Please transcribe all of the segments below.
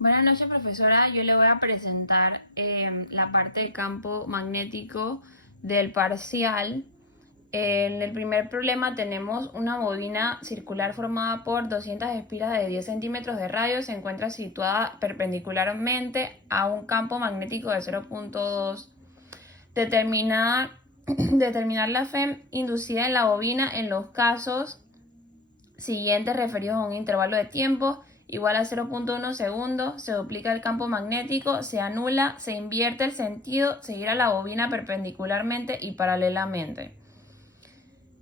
Buenas noches, profesora. Yo le voy a presentar la parte de campo magnético del parcial. En el primer problema tenemos una bobina circular formada por 200 espiras de 10 centímetros de radio. Se encuentra situada perpendicularmente a un campo magnético de 0.2. Determinar la FEM inducida en la bobina en los casos siguientes referidos a un intervalo de tiempo igual a 0.1 segundos, se duplica el campo magnético, se anula, se invierte el sentido, se gira la bobina perpendicularmente y paralelamente.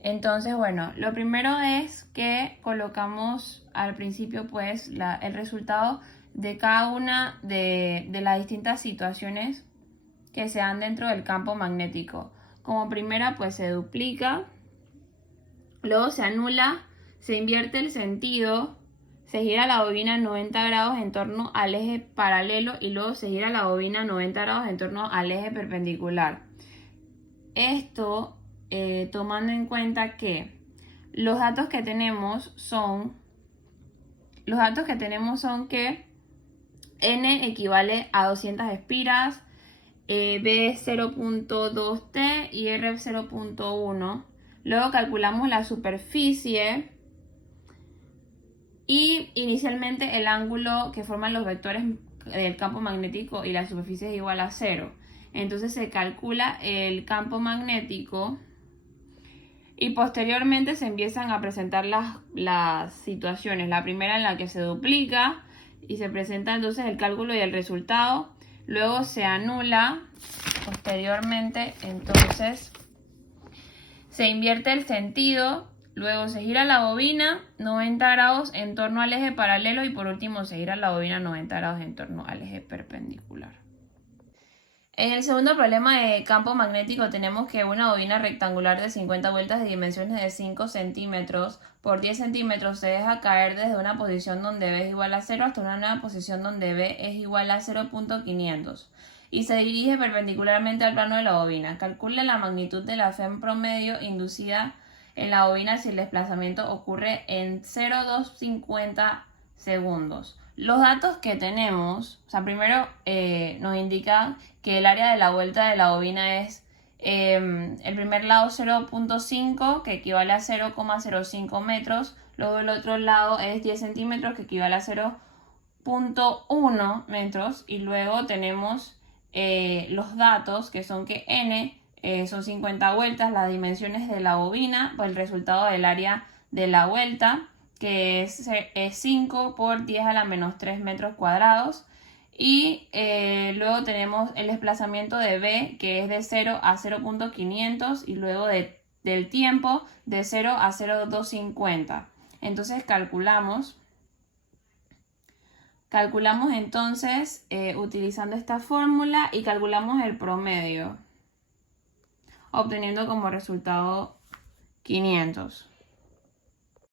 Entonces, bueno, lo primero es que colocamos al principio pues el resultado de cada una de las distintas situaciones que se dan dentro del campo magnético. Como primera pues se duplica, luego se anula, se invierte el sentido, se gira la bobina 90 grados en torno al eje paralelo y luego se gira la bobina 90 grados en torno al eje perpendicular. Esto tomando en cuenta que los datos que tenemos son que N equivale a 200 espiras, B 0.2T y R 0.1. Luego calculamos la superficie y inicialmente el ángulo que forman los vectores del campo magnético y la superficie es igual a 0. Entonces se calcula el campo magnético y posteriormente se empiezan a presentar las situaciones. La primera en la que se duplica y se presenta entonces el cálculo y el resultado. Luego se anula posteriormente, entonces se invierte el sentido. Luego se gira la bobina 90 grados en torno al eje paralelo y por último se gira la bobina 90 grados en torno al eje perpendicular. En el segundo problema de campo magnético tenemos que una bobina rectangular de 50 vueltas de dimensiones de 5 centímetros por 10 centímetros se deja caer desde una posición donde B es igual a 0 hasta una nueva posición donde B es igual a 0.500 y se dirige perpendicularmente al plano de la bobina. Calcule la magnitud de la FEM promedio inducida en la bobina si el desplazamiento ocurre en 0,250 segundos. Los datos que tenemos, primero nos indica que el área de la vuelta de la bobina es el primer lado 0.5, que equivale a 0,05 metros. Luego el otro lado es 10 centímetros, que equivale a 0.1 metros. Y luego tenemos los datos, que son que N son 50 vueltas, las dimensiones de la bobina, pues el resultado del área de la vuelta, que es 5 por 10 a la menos 3 metros cuadrados. Y luego tenemos el desplazamiento de B, que es de 0 a 0.500 y luego del tiempo de 0 a 0.250. Entonces calculamos entonces utilizando esta fórmula y calculamos el promedio, obteniendo como resultado 500.